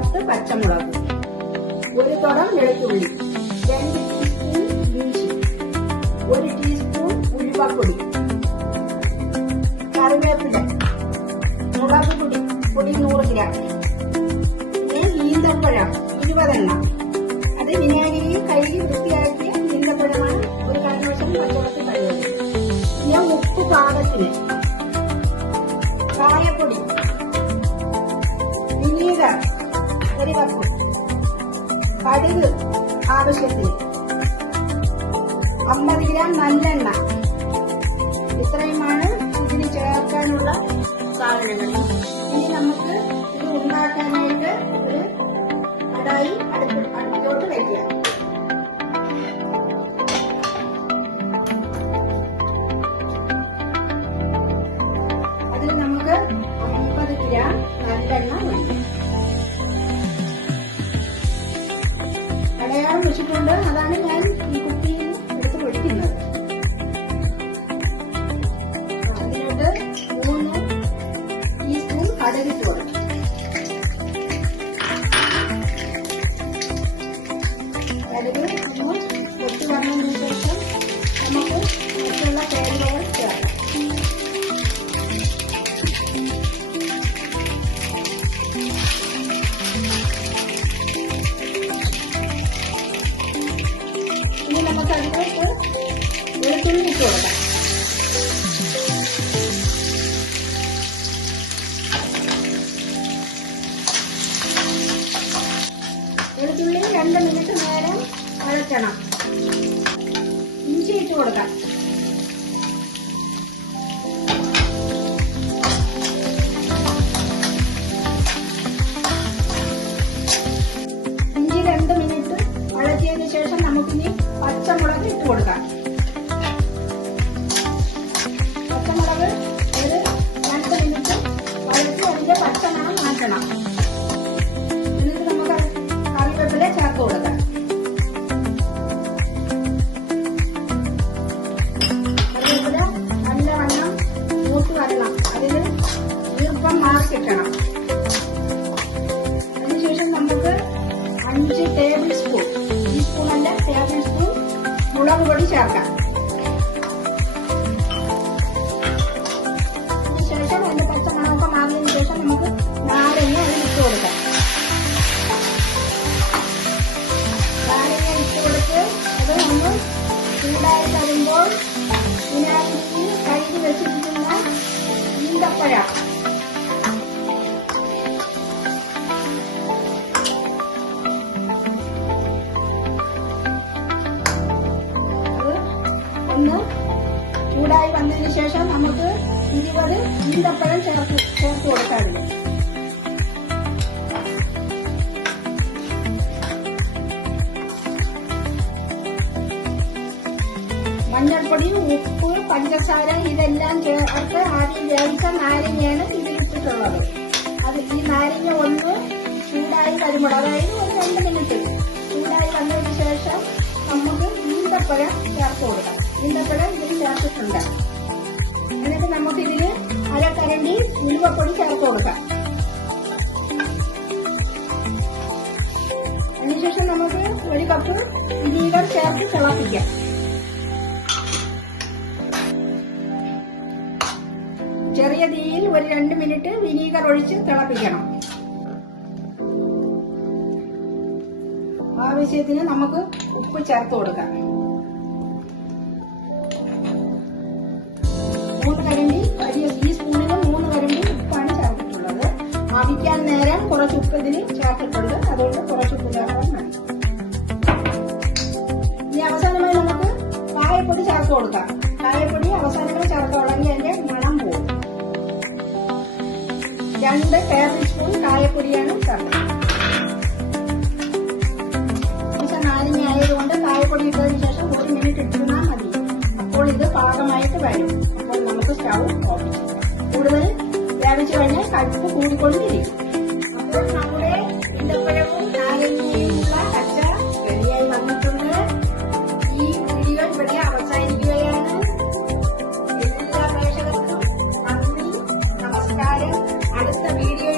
10 പച്ചമുളക്, 1 തുടം വെളുത്തുള്ളി, 2 ടീസ്പൂൺ ഇഞ്ചി, 1 ടീസ്പൂൺ ഉലുവപ്പൊടി, കറിവേപ്പില, മുളക് പൊടി 100 ഗ്രാം, പിന്നെ ഈന്തപ്പഴം 20 എണ്ണം. അത് വിനാഗിരിയിൽ കഴുകി വൃത്തിയാക്കിയ ഈന്തപ്പഴമാണ്. ഒരു കാരണവശാലും പച്ചവെള്ളത്തിൽ കഴുകരുത്. പിന്നെ ഉപ്പ് പാകത്തിന്, കായപ്പൊടി, വിനീഗർ 1 കപ്പ്, കടുക് ആവശ്യത്തിന്, 50 ഗ്രാം നല്ലെണ്ണ. ഇത്രയുമാണ് ഇതിന് ചേർക്കാനുള്ള സാധനങ്ങൾ. ഇനി നമുക്ക് ഇത് ഉണ്ടാക്കാനായിട്ട് ഒരു കടായി അടുപ്പിലോട്ട് വയ്ക്കാം. അതിൽ നമുക്ക് 50 ഗ്രാം നല്ലെണ്ണ ഒഴിക്കാം. അടയാളം വെച്ചിട്ടുണ്ട്, അതാണ് ഞാൻ ഈ കുപ്പിയിൽ എടുത്ത് ഒഴിക്കുന്നത്. അതിലോട്ട് 3 ടീസ്പൂൺ കടുകിട്ട് കൊടുക്കും. കടുക് ഒന്ന് പൊട്ടി വന്നതിന് ശേഷം നമുക്ക് മറ്റുള്ള ചേരുവകൾ ചേർക്കാം. ഇനി നമുക്ക് അതിലേക്ക് വെളുത്തുള്ളി ഇട്ട് കൊടുക്കാം. വെളുത്തുള്ളി 2 മിനിറ്റ് നേരം വഴറ്റണം. ഇഞ്ചി ഇട്ട് കൊടുക്കാം. ഇഞ്ചി 2 മിനിറ്റ് വഴറ്റിയതിനു ശേഷം നമുക്കിനി പച്ചമുളക് ഇട്ട് കൊടുക്കാം. പച്ചമുളക് ഒരു 2 മിനിറ്റ് വഴറ്റി അതിന്റെ പച്ചമണം മാറ്റണം. എന്നിട്ട് നമുക്ക് കറിവേപ്പില ചേർത്ത് കൊടുക്കാം. കറിവേപ്പില നല്ലവണ്ണം മൂത്ത് വരണം. അതിന് ഈർപ്പം മാറിക്കിട്ടണം. അതിനുശേഷം നമുക്ക് 5 ടേബിൾ സ്പൂൺ, ടീസ്പൂണല്ല ടേബിൾ സ്പൂൺ മുളക് പൊടി ചേർക്കാം. അതിനുശേഷം അതിന്റെ പച്ചമണമൊക്കെ മാറിയതിനു ശേഷം നമുക്ക് നാരങ്ങ അതിൽ ഇട്ട് കൊടുക്കാം. നാരങ്ങ ഇട്ട് കൊടുത്ത് അത് ഒന്ന് ചൂടായി വരുമ്പോൾ വിനാഗിരിയിൽ കഴുകി വെച്ചിരിക്കുന്ന ഈന്തപ്പഴം, ഒന്ന് ചൂടായി വന്നതിന് ശേഷം നമുക്ക് 20 ഈന്തപ്പഴം ചേർത്ത് കൊടുക്കാറുണ്ട്. മഞ്ഞൾപ്പൊടി, ഉപ്പ്, പഞ്ചസാര ഇതെല്ലാം ചേർത്ത് ആദ്യം വേവിച്ച നാരങ്ങയാണ് ഇതിലിട്ടിട്ടുള്ളത്. അത് ഈ നാരങ്ങ ഒന്ന് ചൂടായി വരുമ്പോൾ, അതായത് ഒരു 2 മിനിറ്റ് ചൂടായി വന്നതിന് ശേഷം നമുക്ക് ഈന്തപ്പഴം ചേർത്ത് കൊടുക്കാം. ഈന്തപ്പഴം ഇതിൽ ചേർത്തിട്ടുണ്ട്. എന്നിട്ട് നമുക്കിതിൽ 1/2 കരണ്ടി ഉലുവപ്പൊടി ചേർത്ത് കൊടുക്കാം. അതിനുശേഷം നമുക്ക് 1 കപ്പ് വിനീഗർ ചേർത്ത് തിളപ്പിക്കാം. ചെറിയ തീയിൽ ഒരു 2 മിനിറ്റ് വിനീഗർ ഒഴിച്ച് തിളപ്പിക്കണം. ആവശ്യത്തിന് നമുക്ക് ഉപ്പ് ചേർത്ത് കൊടുക്കാം. 3 കരണ്ടി, ഈ സ്പൂണിന് 3 കരണ്ടി ഉപ്പാണ് ചേർത്തിട്ടുള്ളത്. അവിക്കാൻ നേരം കുറച്ച് ഉപ്പ് ഇതിന് ചേർത്തിട്ടുണ്ട്, അതുകൊണ്ട് കുറച്ച് ഉപ്പ് ചേർക്കാൻ മതി. ഇനി അവസാനമായി നമുക്ക് കായപ്പൊടി ചേർത്ത് കൊടുക്കാം. കായപ്പൊടി അവസാനമായി ചേർത്തോളെങ്കിൽ അതിന്റെ മണം പോകും. 2 ടേബിൾ സ്പൂൺ കായപ്പൊടിയാണ് ചേർക്കുന്നത്. നാരങ്ങ ആയതുകൊണ്ട് കായപ്പൊടി ഇട്ടതിന് ശേഷം 1 മിനിറ്റ് ഇട്ടിരുന്നാൽ മതി. അപ്പോൾ ഇത് പാകമായിട്ട് വരും. അപ്പോൾ നമുക്ക് സ്റ്റൗ ഓഫ് ചെയ്യാം. കൂടുതൽ വേവിച്ചു കഴിഞ്ഞാൽ കടുപ്പ് കൂടിക്കൊണ്ടിരിക്കും. അപ്പോൾ നമ്മുടെ ഈന്തപ്പഴവും നാരങ്ങയുമുള്ള അച്ചാർ റെഡിയായി വന്നിട്ടുണ്ട്. ഈ വീഡിയോ ഇവിടെ അവസാനിക്കുകയാണ്. എല്ലാ പ്രേക്ഷകർക്കും നന്ദി, നമസ്കാരം. അടുത്ത വീഡിയോ